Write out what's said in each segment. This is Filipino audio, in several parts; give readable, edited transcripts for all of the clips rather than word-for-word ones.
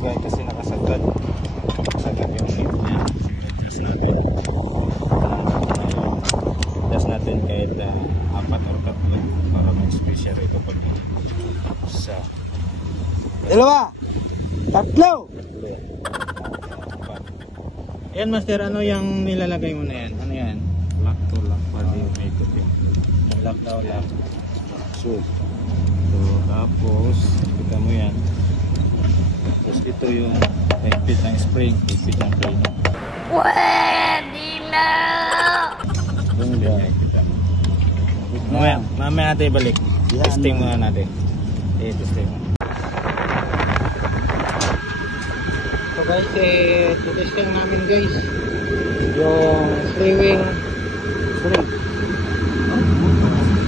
guys kasi nakasagad yung ship niya. Gas natin. Gas natin kahit 4 or 3 para mag-special ito pag sa dalawa, tatlo. Yan master, ano yung nilalagay mo na yan? Ano yan? Lock to lock pa din may ikot yun. Lock daw lock. So tapos kita mo yan. Tapos ito yung higpit ng spring, higpit ng spring. Pwede na! Mamaya natin ibalik. Testing muna natin. Testing mo. So guys, testing namin guys yung freewing spring.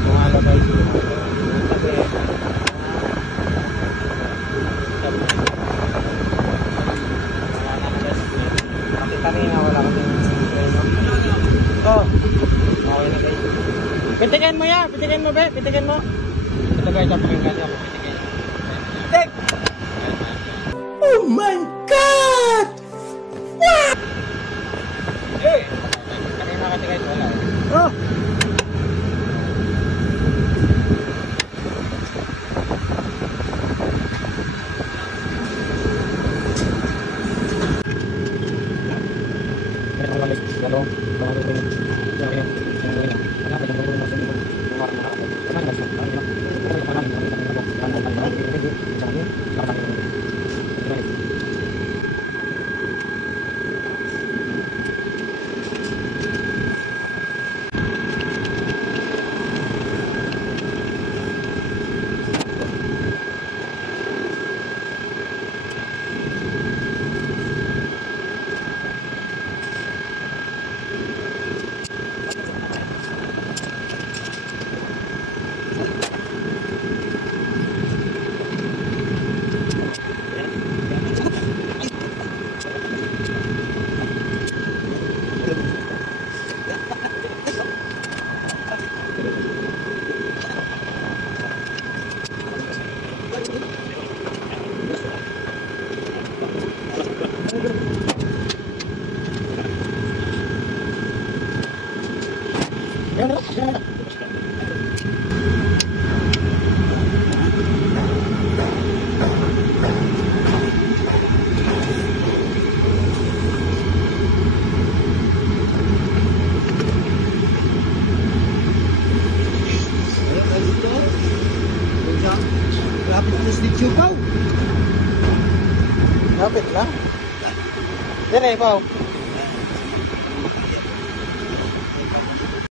Kung ano guys, kasi kanina wala kaming preno. Oh, okay na guys. Pitikin mo yan, pitikin mo be, pitikin mo. Ito guys, pakinggan nyo. Pitik! Oh my God! What? Hey! Kanina kasi guys, wala eh. Oh! Lapit lang. Yan eh, Pao.